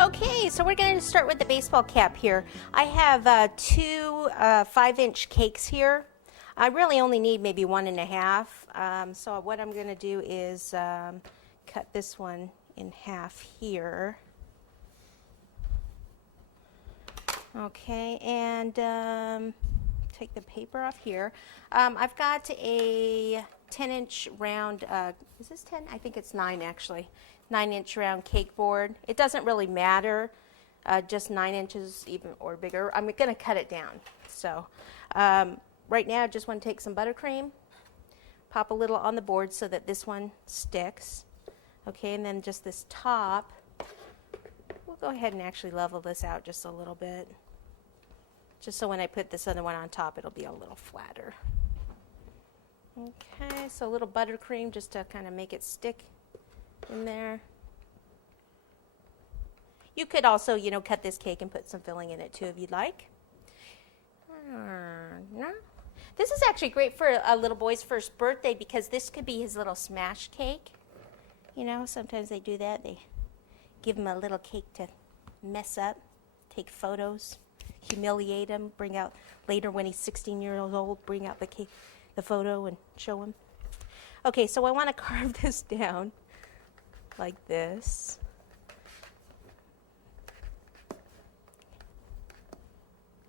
Okay, so we're going to start with the baseball cap here. I have two 5-inch cakes here. I really only need maybe 1.5. So what I'm going to do is cut this one in half here. Okay, and take the paper off here. I've got a 10-inch round, is this 10? I think it's 9 actually. 9-inch round cake board. It doesn't really matter, just 9 inches even or bigger. I'm going to cut it down. So right now I just want to take some buttercream, pop a little on the board so that this one sticks. Okay, and then just this top, we'll go ahead and actually level this out just a little bit. Just so when I put this other one on top, it'll be a little flatter. Okay, so a little buttercream just to kind of make it stick in there. You could also, you know, cut this cake and put some filling in it too if you'd like. No. This is actually great for a little boy's first birthday because this could be his little smash cake. You know, sometimes they do that. They give him a little cake to mess up, take photos, humiliate him, bring out later when he's 16 years old, bring out the cake, the photo and show him. Okay, so I want to carve this down like this.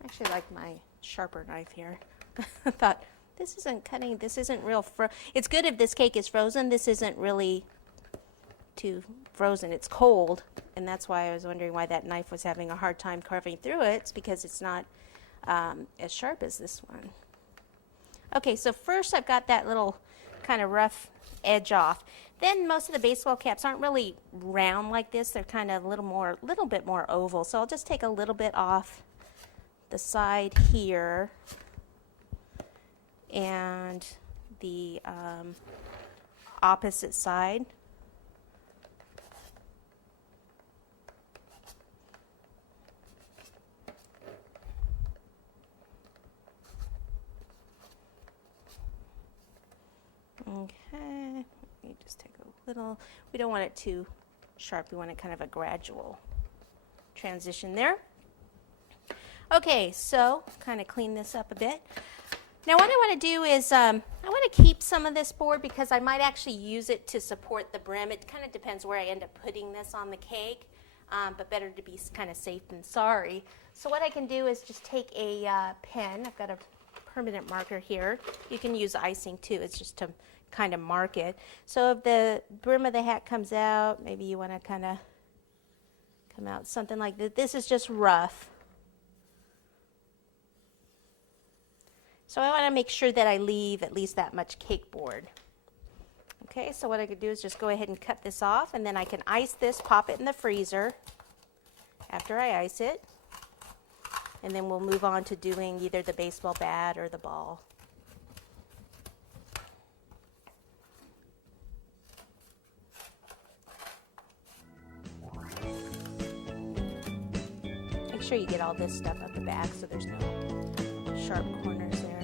I actually like my sharper knife here. I thought, this isn't cutting, this isn't real it's good if this cake is frozen. This isn't really too frozen. It's cold, and that's why I was wondering why that knife was having a hard time carving through it. It's because it's not as sharp as this one. Okay, so first I've got that little kind of rough edge off. Then most of the baseball caps aren't really round like this. They're kind of a little bit more oval. So I'll just take a little bit off the side here and the opposite side. Okay, let me just take a little, we don't want it too sharp, we want it kind of a gradual transition there. Okay, so kind of clean this up a bit. Now what I want to do is, I want to keep some of this board because I might actually use it to support the brim. It kind of depends where I end up putting this on the cake, but better to be kind of safe than sorry. So what I can do is just take a pen. I've got a permanent marker here. You can use icing too, it's just to kind of mark it. So if the brim of the hat comes out, maybe you want to kind of come out something like this. This is just rough. So I want to make sure that I leave at least that much cake board. Okay, so what I could do is just go ahead and cut this off, and then I can ice this, pop it in the freezer after I ice it. And then we'll move on to doing either the baseball bat or the ball. Make sure you get all this stuff at the back so there's no sharp corners there.